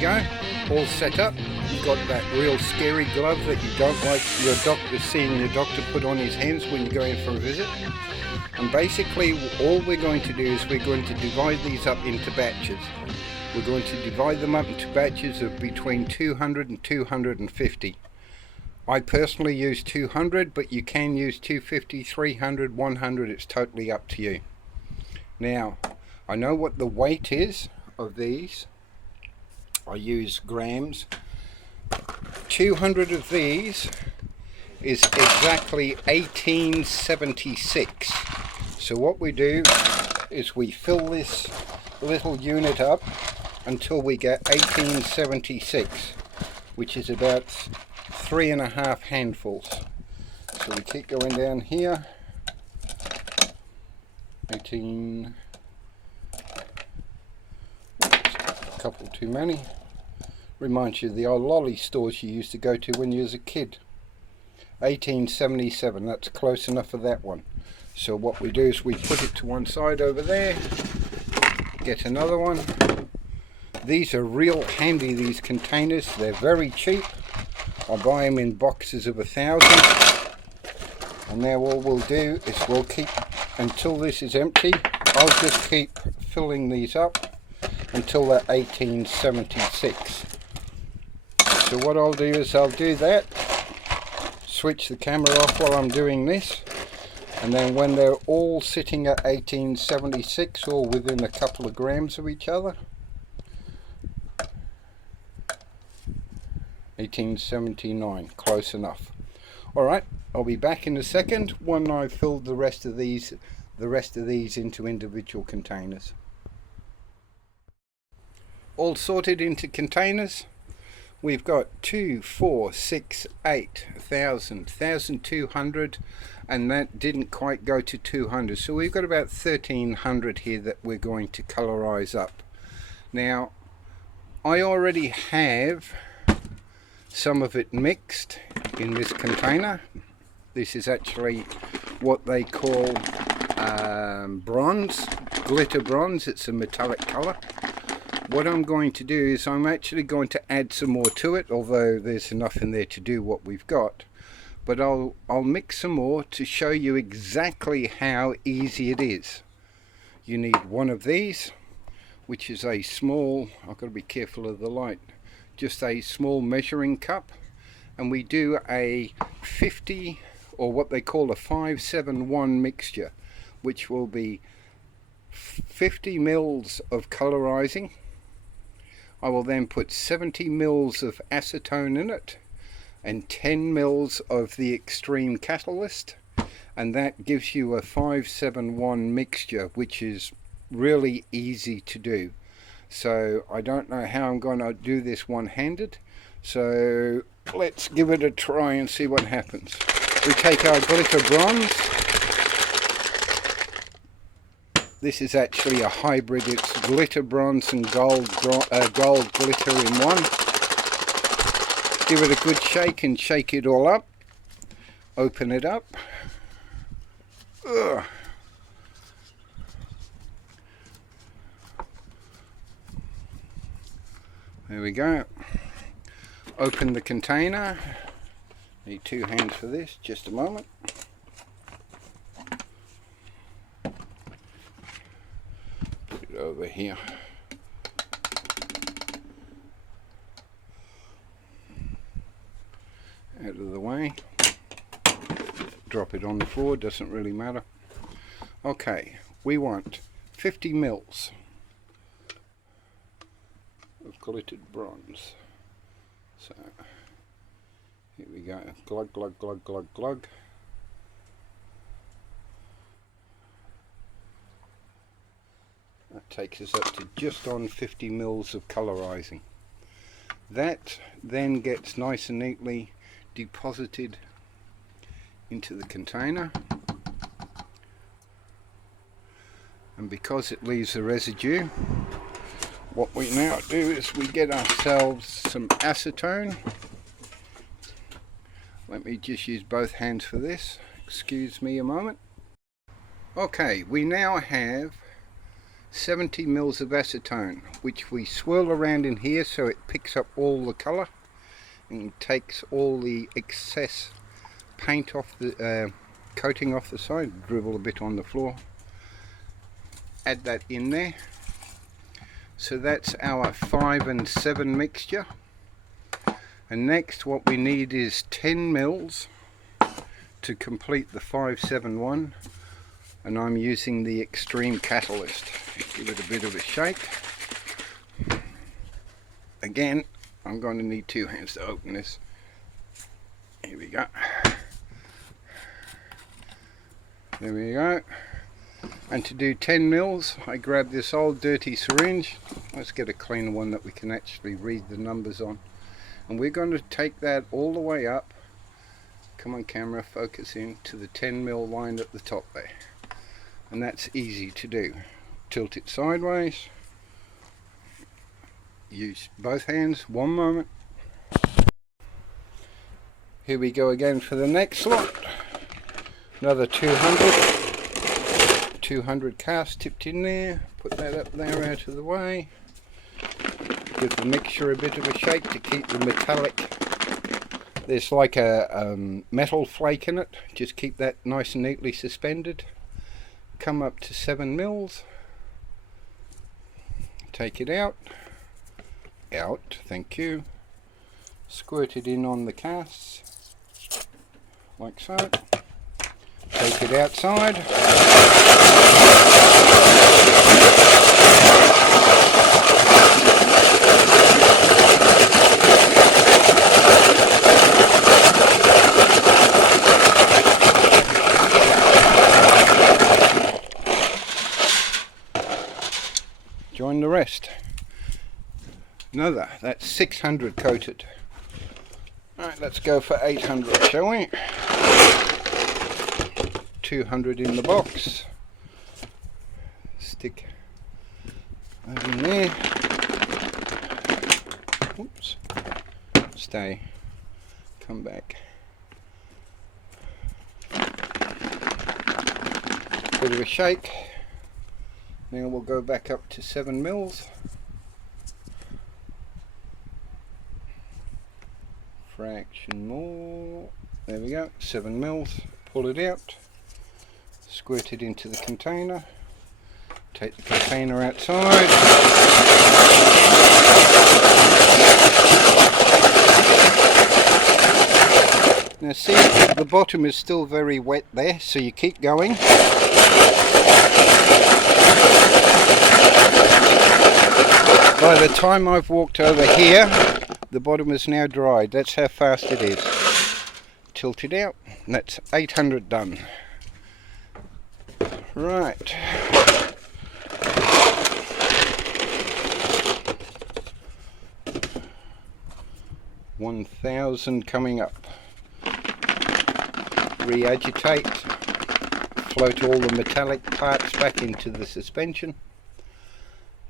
go, all set up. You've got that real scary glove that you don't like your doctor seeing your doctor put on his hands when you go in for a visit. And basically all we're going to do is we're going to divide these up into batches. We're going to divide them up into batches of between 200 and 250. I personally use 200, but you can use 250, 300, 100, it's totally up to you. Now, I know what the weight is of these. I use grams. 200 of these is exactly 1876. So what we do is we fill this little unit up until we get 1876, which is about 3.5 handfuls. So we keep going down here. 18, a couple too many. Reminds you of the old lolly stores you used to go to when you was a kid. 1877, that's close enough for that one. So what we do is we put it to one side over there, get another one. These are real handy, these containers, they're very cheap. I buy them in boxes of 1,000. And now all we'll do is we'll keep, until this is empty, I'll just keep filling these up until they're 1876. So what I'll do is I'll do that, switch the camera off while I'm doing this, and then when they're all sitting at 1876 or within a couple of grams of each other, 1879, close enough. Alright, I'll be back in a second when I've filled the rest of these into individual containers. All sorted into containers. We've got 2, 4, 6, 8, 1,000, 1,200, and that didn't quite go to 200. So we've got about 1,300 here that we're going to colorize up. Now, I already have some of it mixed in this container. This is actually what they call bronze, glitter bronze. It's a metallic color. What I'm going to do is I'm actually going to add some more to it, although there's enough in there to do what we've got. But I'll mix some more to show you exactly how easy it is. You need one of these, which is a small, I've got to be careful of the light, just a small measuring cup. And we do a 50, or what they call a 571 mixture, which will be 50 mils of colorizing. I will then put 70 mils of acetone in it and 10 mils of the extreme catalyst, and that gives you a 571 mixture, which is really easy to do. So I don't know how I'm going to do this one-handed, so let's give it a try and see what happens. We take our glitter bronze. This is actually a hybrid, it's glitter bronze and gold glitter in one. Give it a good shake and shake it all up. Open it up. Ugh. There we go. Open the container. Need 2 hands for this, just a moment. Over here. Out of the way. Drop it on the floor, doesn't really matter. Okay, we want 50 mils of glittered bronze. So here we go. Glug, glug, glug, glug, glug. That takes us up to just on 50 mils of colorizing. That then gets nice and neatly deposited into the container, and because it leaves a residue, what we now do is we get ourselves some acetone. Let me just use both hands for this, excuse me a moment. Okay, we now have 70 mils of acetone, which we swirl around in here so it picks up all the colour and takes all the excess paint off the coating off the side. Dribble a bit on the floor, add that in there. So that's our 5 and 7 mixture. And next what we need is 10 mils to complete the 571, and I'm using the Extreme Catalyst. Give it a bit of a shake. Again, I'm going to need 2 hands to open this. Here we go. There we go. And to do 10 mils, I grab this old dirty syringe. Let's get a cleaner one that we can actually read the numbers on. And we're going to take that all the way up. Come on camera, focus in to the 10 mil line at the top there. And that's easy to do. Tilt it sideways. Use both hands, one moment. Here we go again for the next lot. Another 200 casts tipped in there. Put that up there out of the way. Give the mixture a bit of a shake to keep the metallic. There's like a metal flake in it. Just keep that nice and neatly suspended. Come up to 7 mils. Take it out. Out, thank you. Squirt it in on the casts. Like so. Take it outside. Join the rest. Another, that's 600 coated. Alright, let's go for 800, shall we? 200 in the box. Stick that in there. Oops. Stay. Come back. Bit of a shake. Now we'll go back up to 7 mils. Fraction more. There we go. 7 mils. Pull it out. Squirt it into the container. Take the container outside. Now see, the bottom is still very wet there, so you keep going. By the time I've walked over here, the bottom is now dried. That's how fast it is. Tilt it out. And that's 800 done. Right. $1,000 coming up. Re-agitate. Float all the metallic parts back into the suspension.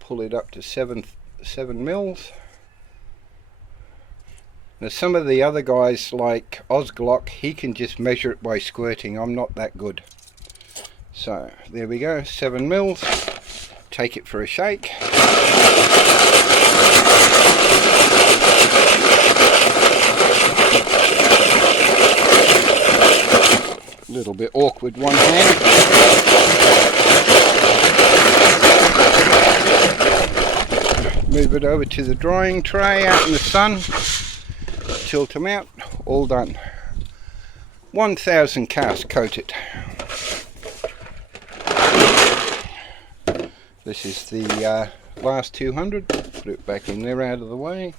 Pull it up to 7 mils. Now some of the other guys like Osglock, he can just measure it by squirting. I'm not that good. So there we go, 7 mils. Take it for a shake. A little bit awkward one hand. Move it over to the drying tray out in the sun. Tilt them out. All done. 1,000 casts coated. This is the last 200. Put it back in there out of the way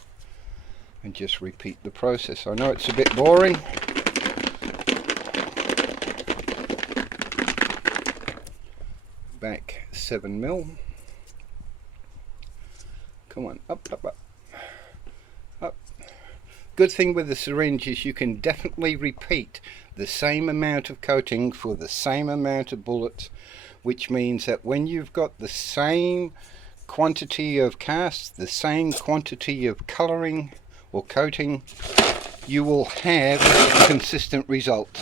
and just repeat the process. I know it's a bit boring. Back 7 mil. Come on, up, up, up, up. Good thing with the syringe is you can definitely repeat the same amount of coating for the same amount of bullets, which means that when you've got the same quantity of casts, the same quantity of colouring or coating, you will have consistent results.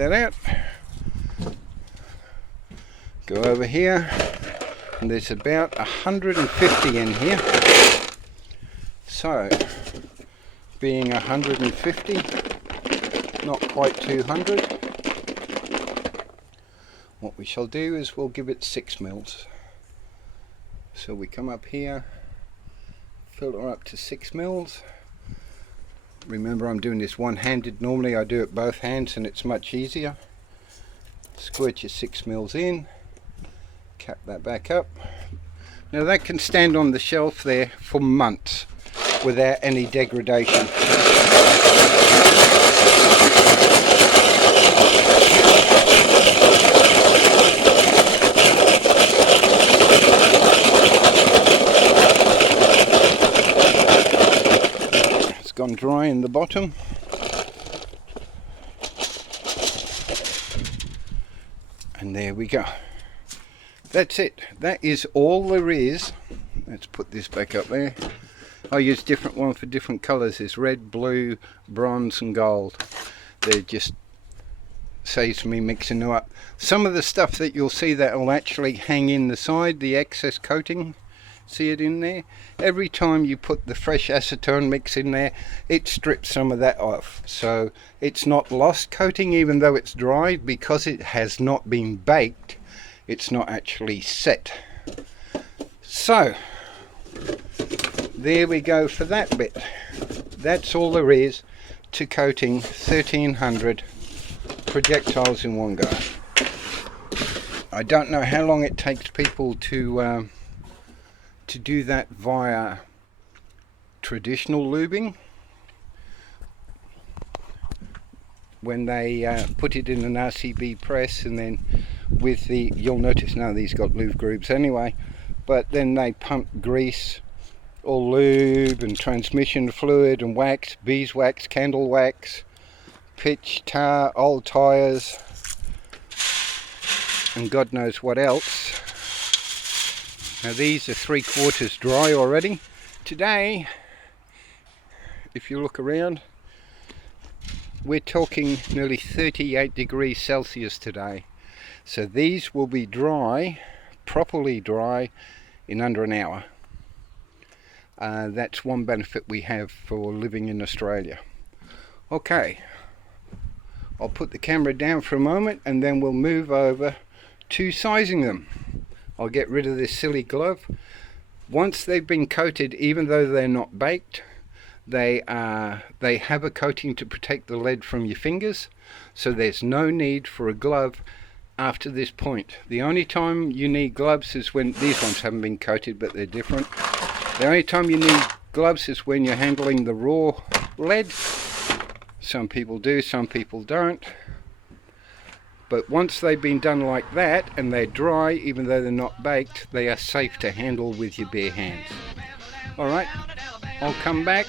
that out. Go over here, and there's about 150 in here. So, being 150, not quite 200, what we shall do is we'll give it 6 mils. So we come up here, filter up to 6 mils. Remember, I'm doing this one-handed. Normally I do it both hands and it's much easier. Squirt your 6 mils in, cap that back up. Now that can stand on the shelf there for months without any degradation. It's gone dry in the bottom. And there we go. That's it. That is all there is. Let's put this back up there. I use different ones for different colours. There's red, blue, bronze and gold. They just saves me mixing them up. Some of the stuff that you'll see that will actually hang in the side, the excess coating, see it in there? Every time you put the fresh acetone mix in there, it strips some of that off. So it's not lost coating even though it's dried, because it has not been baked. It's not actually set. So there we go for that bit. That's all there is to coating 1300 projectiles in one go. I don't know how long it takes people to do that via traditional lubing, when they put it in an RCB press, and then with the, you'll notice now these got lube grooves anyway, but then they pump grease or lube and transmission fluid and wax, beeswax, candle wax, pitch, tar, old tires and God knows what else. Now these are 3/4 dry already. Today, if you look around, we're talking nearly 38 degrees Celsius today. So these will be dry, properly dry, in under an hour. That's one benefit we have for living in Australia. Okay, I'll put the camera down for a moment and then we'll move over to sizing them. I'll get rid of this silly glove. Once they've been coated, even though they're not baked, they have a coating to protect the lead from your fingers, so there's no need for a glove after this point. The only time you need gloves is when, these ones haven't been coated but they're different. The only time you need gloves is when you're handling the raw lead. Some people do, some people don't. But once they've been done like that and they're dry, even though they're not baked, they are safe to handle with your bare hands. Alright, I'll come back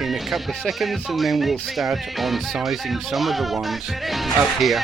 in a couple of seconds and then we'll start on sizing some of the ones up here.